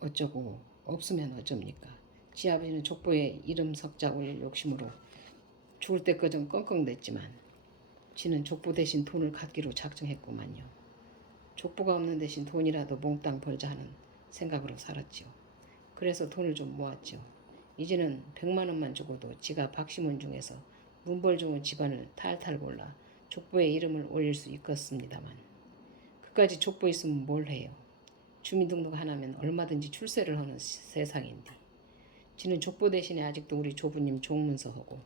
어쩌고 없으면 어쩝니까? 지 아버지는 족보에 이름 석자 올릴 욕심으로 죽을 때까지 끙끙댔지만 지는 족보 대신 돈을 갖기로 작정했구만요. 족보가 없는 대신 돈이라도 몽땅 벌자 하는 생각으로 살았지요. 그래서 돈을 좀 모았지요. 이제는 100만 원만 주고도 지가 박시문 중에서 문벌 좋은 집안을 탈탈 골라 족보에 이름을 올릴 수 있겠습니다만 그까지 족보 있으면 뭘 해요. 주민등록 하나면 얼마든지 출세를 하는 세상인데 지는 족보 대신에 아직도 우리 조부님 종문서하고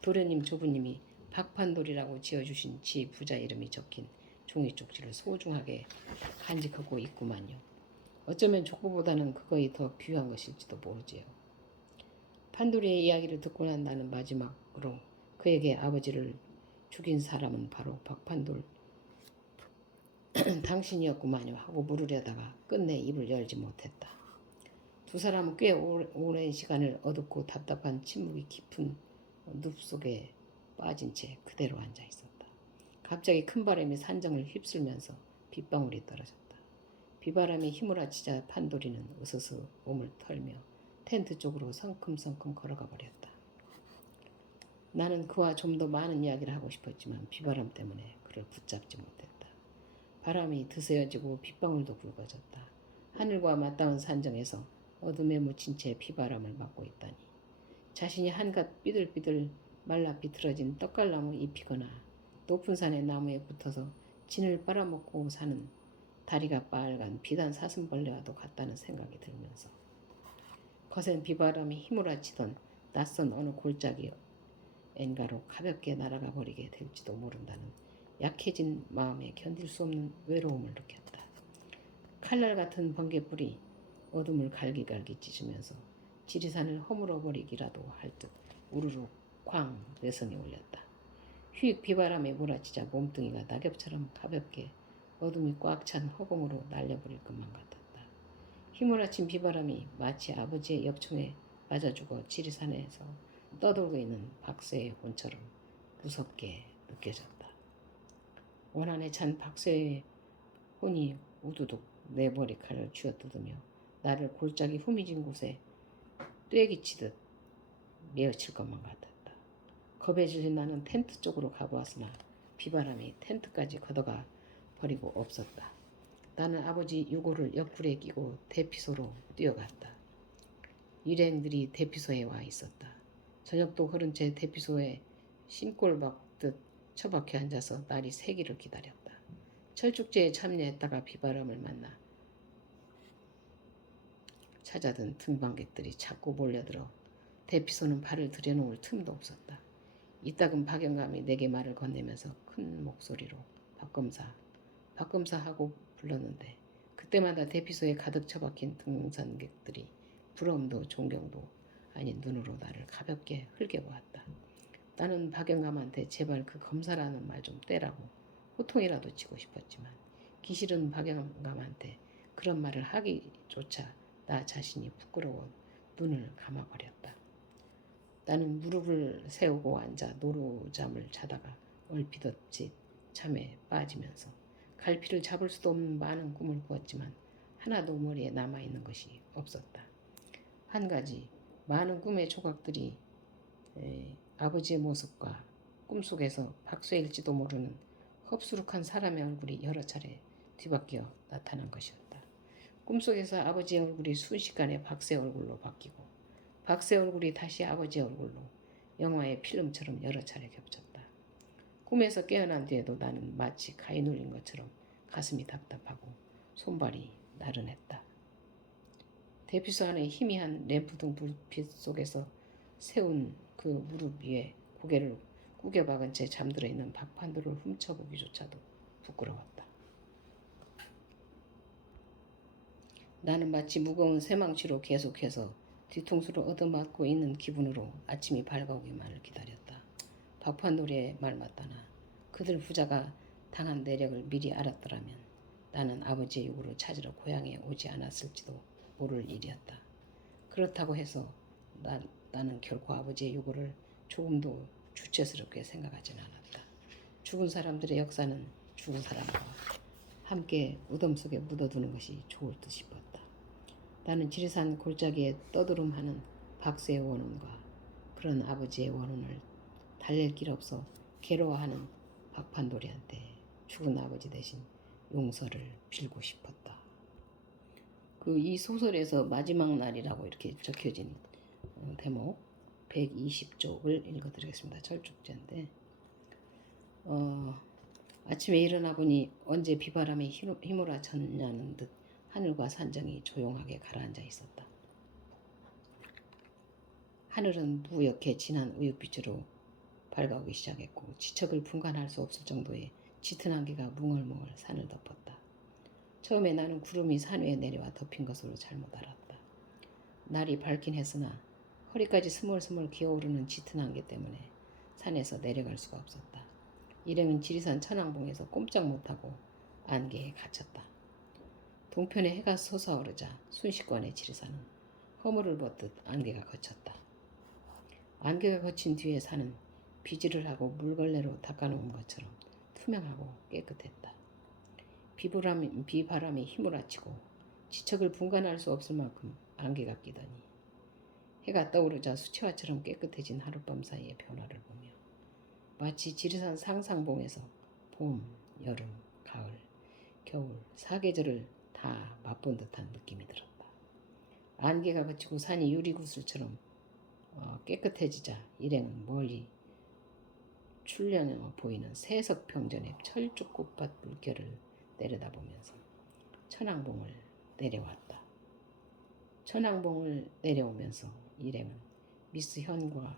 도련님 조부님이 박판돌이라고 지어주신 지 부자 이름이 적힌 종이 쪽지를 소중하게 간직하고 있구만요. 어쩌면 족보보다는 그거이 더 귀한 것일지도 모르지요. 판돌이의 이야기를 듣고 난 나는 마지막으로 그에게 아버지를 죽인 사람은 바로 박판돌 당신이었구만요 하고 물으려다가 끝내 입을 열지 못했다. 두 사람은 꽤 오랜 시간을 어둡고 답답한 침묵이 깊은 늪 속에 빠진 채 그대로 앉아 있었다. 갑자기 큰 바람이 산정을 휩쓸면서 빗방울이 떨어졌다. 비바람이 휘몰아치자 판돌이는 으스스 몸을 털며 텐트 쪽으로 성큼성큼 걸어가 버렸다. 나는 그와 좀 더 많은 이야기를 하고 싶었지만 비바람 때문에 그를 붙잡지 못했다. 바람이 드세어지고 빗방울도 굵어졌다. 하늘과 맞닿은 산정에서 어둠에 묻힌 채 비바람을 맞고 있다니 자신이 한갓 삐들삐들 말라 비틀어진 떡갈나무 잎이거나 높은 산의 나무에 붙어서 진을 빨아먹고 사는 다리가 빨간 비단 사슴벌레와도 같다는 생각이 들면서 거센 비바람이 휘몰아치던 낯선 어느 골짜기 엔가로 가볍게 날아가 버리게 될지도 모른다는 약해진 마음에 견딜 수 없는 외로움을 느꼈다. 칼날 같은 번개불이 어둠을 갈기갈기 찢으면서 지리산을 허물어버리기라도 할 듯 우르르 쾅 내성이 울렸다. 휙 비바람에 몰아치자 몸뚱이가 낙엽처럼 가볍게 어둠이 꽉 찬 허공으로 날려버릴 것만 같았다. 휘몰아친 비바람이 마치 아버지의 엽총에 맞아 죽어 지리산에서 떠돌고 있는 박쇠의 혼처럼 무섭게 느껴졌다. 원한에 찬 박쇠의 혼이 우두둑 내 머리칼을 쥐어뜯으며 나를 골짜기 후미진 곳에 떼기치듯 메어칠 것만 같았다. 겁에 질린 나는 텐트 쪽으로 가보았으나 비바람이 텐트까지 걷어가 버리고 없었다. 나는 아버지 유골을 옆구리에 끼고 대피소로 뛰어갔다. 일행들이 대피소에 와 있었다. 저녁도 흐른 채 대피소에 신골 박듯 처박혀 앉아서 날이 새기를 기다렸다. 철축제에 참여했다가 비바람을 만나 찾아든 등반객들이 자꾸 몰려들어 대피소는 발을 들여놓을 틈도 없었다. 이따금 박영감이 내게 말을 건네면서 큰 목소리로 박검사 하고 불렀는데 그때마다 대피소에 가득 처박힌 등산객들이 부러움도 존경도 아닌 눈으로 나를 가볍게 흘겨보았다. 나는 박영감한테 제발 그 검사라는 말 좀 떼라고 호통이라도 치고 싶었지만 기실은 박영감한테 그런 말을 하기조차 나 자신이 부끄러워 눈을 감아버렸다. 나는 무릎을 세우고 앉아 노루잠을 자다가 얼핏없이 잠에 빠지면서 갈피를 잡을 수도 없는 많은 꿈을 꾸었지만 하나도 머리에 남아있는 것이 없었다. 한 가지 많은 꿈의 조각들이 아버지의 모습과 꿈속에서 박쇠일지도 모르는 흡수룩한 사람의 얼굴이 여러 차례 뒤바뀌어 나타난 것이었다. 꿈속에서 아버지의 얼굴이 순식간에 박쇠 얼굴로 바뀌고 박쇠 얼굴이 다시 아버지 얼굴로 영화의 필름처럼 여러 차례 겹쳤다. 꿈에서 깨어난 뒤에도 나는 마치 가위 눌린 것처럼 가슴이 답답하고 손발이 나른했다. 대피소 안에 희미한 램프등 불빛 속에서 세운 그 무릎 위에 고개를 구겨 박은 채 잠들어 있는 박판도를 훔쳐보기조차도 부끄러웠다. 나는 마치 무거운 쇠망치로 계속해서 뒤통수를 얻어맞고 있는 기분으로 아침이 밝아오기만을 기다렸다. 박판돌이의 말 맞다나 그들 부자가 당한 내력을 미리 알았더라면 나는 아버지의 요구를 찾으러 고향에 오지 않았을지도 모를 일이었다. 그렇다고 해서 나는 결코 아버지의 요구를 조금도 주체스럽게 생각하지는 않았다. 죽은 사람들의 역사는 죽은 사람과 함께 무덤 속에 묻어두는 것이 좋을 듯 싶었다. 나는 지리산 골짜기에 떠두름하는 박수의 원혼과 그런 아버지의 원혼을 달랠 길 없어 괴로워하는 박판돌이한테 죽은 아버지 대신 용서를 빌고 싶었다. 이 소설에서 마지막 날이라고 이렇게 적혀진 대목 120쪽을 읽어드리겠습니다. 철쭉제인데 아침에 일어나 보니 언제 비바람이 휘몰아쳤냐는 듯 하늘과 산정이 조용하게 가라앉아 있었다. 하늘은 무역해 진한 우윳빛으로 밝아오기 시작했고 지척을 분간할 수 없을 정도의 짙은 안개가 뭉얼뭉얼 산을 덮었다. 처음에 나는 구름이 산 위에 내려와 덮인 것으로 잘못 알았다. 날이 밝긴 했으나 허리까지 스멀스멀 기어오르는 짙은 안개 때문에 산에서 내려갈 수가 없었다. 일행은 지리산 천왕봉에서 꼼짝 못하고 안개에 갇혔다. 동편에 해가 솟아오르자 순식간에 지리산은 허물을 벗듯 안개가 걷혔다. 안개가 걷힌 뒤에 산은 비질을 하고 물걸레로 닦아놓은 것처럼 투명하고 깨끗했다. 비바람이 휘몰아치고 지척을 분간할 수 없을 만큼 안개가 끼더니 해가 떠오르자 수채화처럼 깨끗해진 하룻밤 사이의 변화를 보며 마치 지리산 상상봉에서 봄, 여름, 가을, 겨울, 사계절을 다 맛본 듯한 느낌이 들었다. 안개가 걷히고 산이 유리구슬처럼 깨끗해지자 일행은 멀리 출렁여 보이는 세석평전의 철쭉꽃밭 물결을 내려다보면서 천왕봉을 내려왔다. 천왕봉을 내려오면서 일행은 미스 현과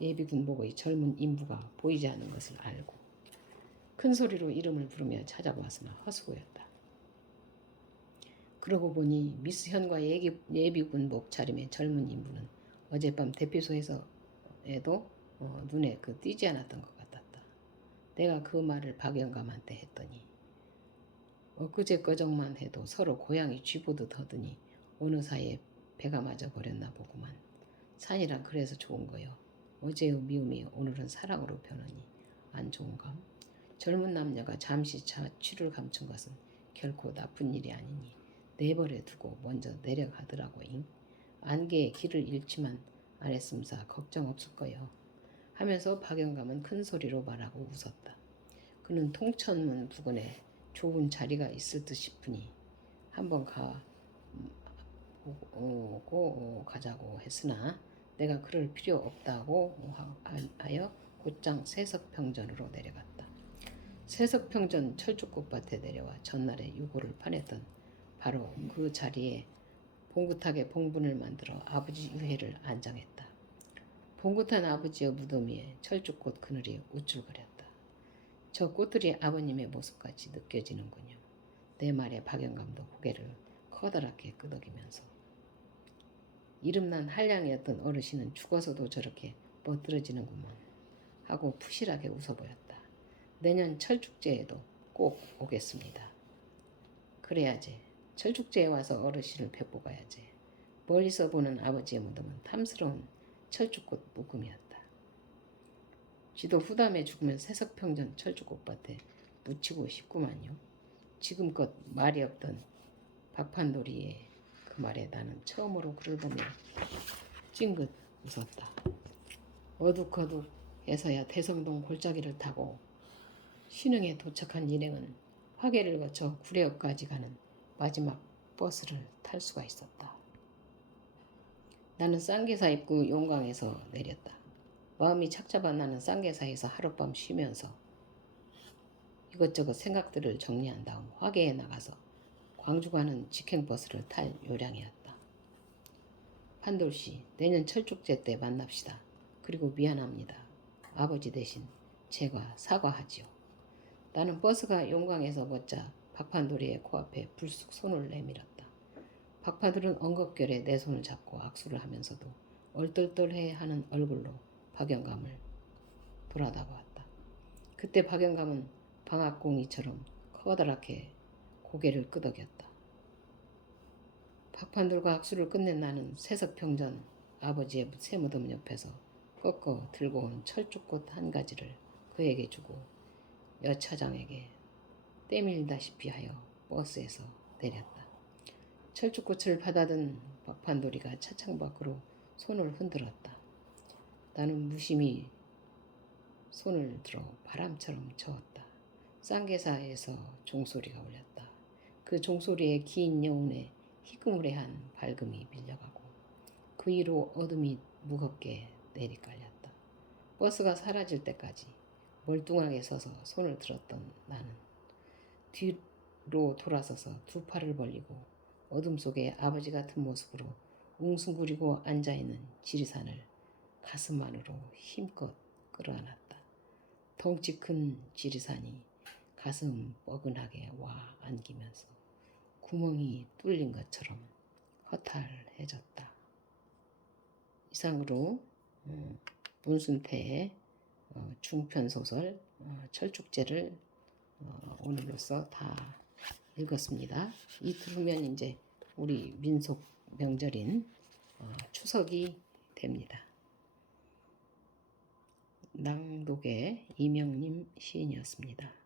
예비군복의 젊은 인부가 보이지 않는 것을 알고 큰 소리로 이름을 부르며 찾아보았으나 허수고였다. 그러고 보니 미스 현과 예비군복 차림의 젊은 인부는 어젯밤 대피소에서에도 눈에 띄지 않았던 것 같았다. 내가 그 말을 박영감한테 했더니 엊그제 거정만 해도 서로 고양이 쥐보듯 하더니 어느 사이에 배가 맞아 버렸나 보구만. 산이란 그래서 좋은 거요. 어제의 미움이 오늘은 사랑으로 변하니 안 좋은감? 젊은 남녀가 잠시 자취를 감춘 것은 결코 나쁜 일이 아니니 내버려 두고 먼저 내려가더라고잉. 안개에 길을 잃지만 안 했음사 걱정 없을 거요. 하면서 박영감은 큰 소리로 말하고 웃었다. 그는 통천문 부근에 좋은 자리가 있을 듯 싶으니 한번 가자고 했으나 내가 그럴 필요 없다고 하여 곧장 세석평전으로 내려갔다. 세석평전 철쭉꽃밭에 내려와 전날에 유골을 파냈던 바로 그 자리에 봉긋하게 봉분을 만들어 아버지 유해를 안장했다. 봉긋한 아버지의 무덤 위에 철쭉꽃 그늘이 우쭐거렸다. 저 꽃들이 아버님의 모습같이 느껴지는군요. 내 말에 박영감도 고개를 커다랗게 끄덕이면서 이름난 한량이었던 어르신은 죽어서도 저렇게 멋들어지는구먼 하고 푸실하게 웃어 보였다. 내년 철축제에도 꼭 오겠습니다. 그래야지. 철축제에 와서 어르신을 뵙고 가야지. 멀리서 보는 아버지의 무덤은 탐스러운 철쭉꽃 묵음이었다. 지도 후담에 죽으면 세석평전 철쭉꽃밭에 묻히고 싶구만요. 지금껏 말이 없던 박판돌이의 그 말에 나는 처음으로 그를 보며 찡긋 웃었다. 어둑어둑해서야 대성동 골짜기를 타고 신흥에 도착한 일행은 화계를 거쳐 구례역까지 가는 마지막 버스를 탈 수가 있었다. 나는 쌍계사 입구 용광에서 내렸다. 마음이 착잡한 나는 쌍계사에서 하룻밤 쉬면서 이것저것 생각들을 정리한 다음 화계에 나가서 광주 가는 직행버스를 탈 요량이었다. 판돌씨, 내년 철축제 때 만납시다. 그리고 미안합니다. 아버지 대신 제가 사과하지요. 나는 버스가 용광에서 멎자 박판돌이의 코앞에 불쑥 손을 내밀었다. 박판돌은 엉겁결에 내 손을 잡고 악수를 하면서도 얼떨떨해하는 얼굴로 박영감을 돌아다보았다. 그때 박영감은 방앗공이처럼 커다랗게 고개를 끄덕였다. 박판돌과 악수를 끝낸 나는 세석평전 아버지의 새 무덤 옆에서 꺾어 들고 온 철쭉꽃 한 가지를 그에게 주고 여차장에게 떼밀다시피 하여 버스에서 내렸다. 철쭉꽃을 받아든 박판돌이가 차창 밖으로 손을 흔들었다. 나는 무심히 손을 들어 바람처럼 저었다. 쌍계사에서 종소리가 울렸다. 그 종소리에 긴 여운에 희끄무레한 밝음이 밀려가고 그 위로 어둠이 무겁게 내리깔렸다. 버스가 사라질 때까지 멀뚱하게 서서 손을 들었던 나는 뒤로 돌아서서 두 팔을 벌리고 어둠 속에 아버지 같은 모습으로 웅숭구리고 앉아있는 지리산을 가슴 안으로 힘껏 끌어안았다. 덩치 큰 지리산이 가슴 뻐근하게 와 안기면서 구멍이 뚫린 것처럼 허탈해졌다. 이상으로 문순태의 중편소설 철쭉제를 오늘로써 다 읽었습니다. 이틀 후면 이제 우리 민속 명절인 추석이 됩니다. 낭독의 이명림 시인이었습니다.